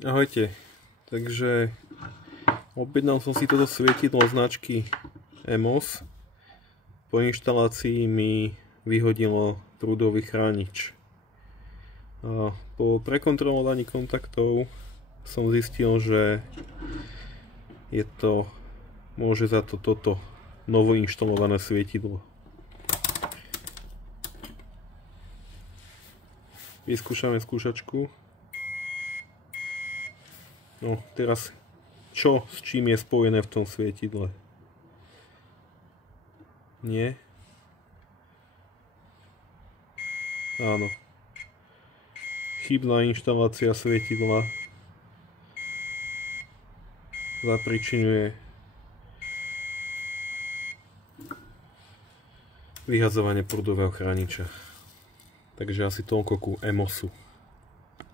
Ahojte, takže objednal som si toto svietidlo značky EMOS. Po inštalácii mi vyhodilo prúdový chránič. A po prekontrolovaní kontaktov som zistil, že môže za to toto novo inštalované svietidlo. Vyskúšame skúšačku. No, teraz s čím je spojené v tom svietidle? Nie? Áno. Chybná inštalácia svietidla zapričiňuje vyhadzovanie prúdového chrániča. Takže asi toľko ku EMOSu.